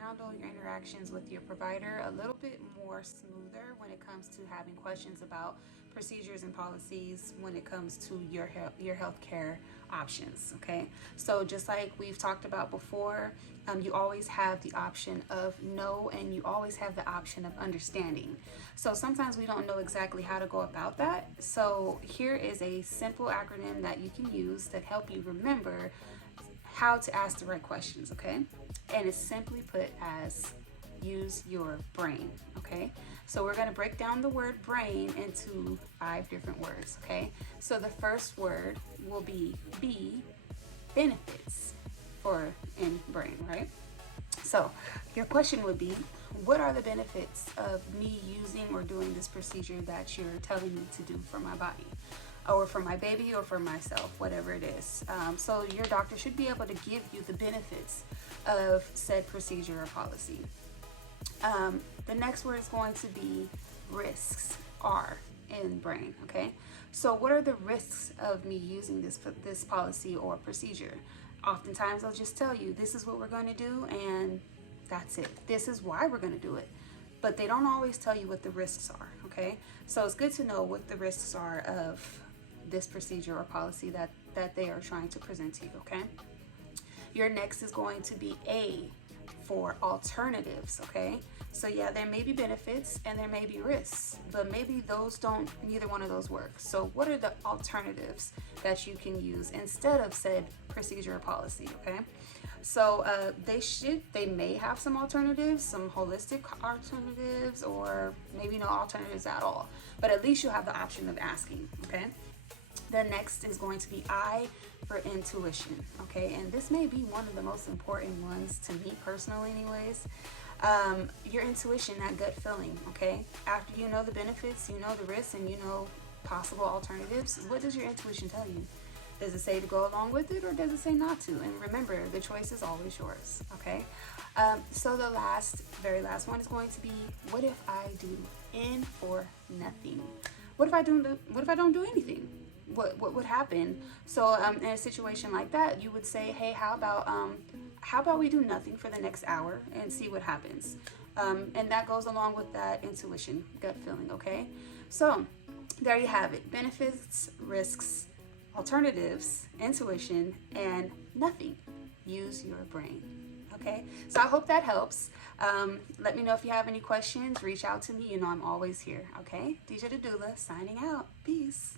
handle your interactions with your provider a little bit more smoother when it comes to having questions about procedures and policies when it comes to your healthcare options. Okay, so just like we've talked about before, you always have the option of no, and you always have the option of understanding. So sometimes we don't know exactly how to go about that. So here is a simple acronym that you can use that help you remember how to ask the right questions. Okay, and it's simply put as use your brain. Okay, so we're going to break down the word brain into 5 different words. Okay, so the first word will be B, benefits, for in brain, right? So your question would be, what are the benefits of me using or doing this procedure that you're telling me to do for my body, or for my baby, or for myself, whatever it is? So your doctor should be able to give you the benefits of said procedure or policy. The next word is going to be risks, R in brain. Okay, so what are the risks of me using this policy or procedure? Oftentimes they'll just tell you, this is what we're going to do, and that's it. This is why we're going to do it. But they don't always tell you what the risks are. Okay, so it's good to know what the risks are of this procedure or policy that they are trying to present to you. Okay, your next is going to be A, for alternatives. Okay, so yeah, there may be benefits and there may be risks, but maybe neither one of those work. So what are the alternatives that you can use instead of said procedure or policy? Okay, so they may have some alternatives, some holistic alternatives, or maybe no alternatives at all, but at least you'll have the option of asking. Okay, the next is going to be I, for intuition. Okay, and this may be one of the most important ones to me personally anyways. Your intuition, that gut feeling. Okay, after you know the benefits, you know the risks, and you know possible alternatives, what does your intuition tell you? Does it say to go along with it, or does it say not to? And remember, the choice is always yours. Okay, so the very last one is going to be, what if I do N for nothing? What if I don't do anything? What would happen? So in a situation like that, you would say, hey, how about we do nothing for the next hour and see what happens? And that goes along with that intuition, gut feeling. Okay, so there you have it: benefits, risks, alternatives, intuition, and nothing. Use your brain. Okay, so I hope that helps. Let me know if you have any questions. Reach out to me. You know I'm always here. Okay, DJ the Doula signing out. Peace.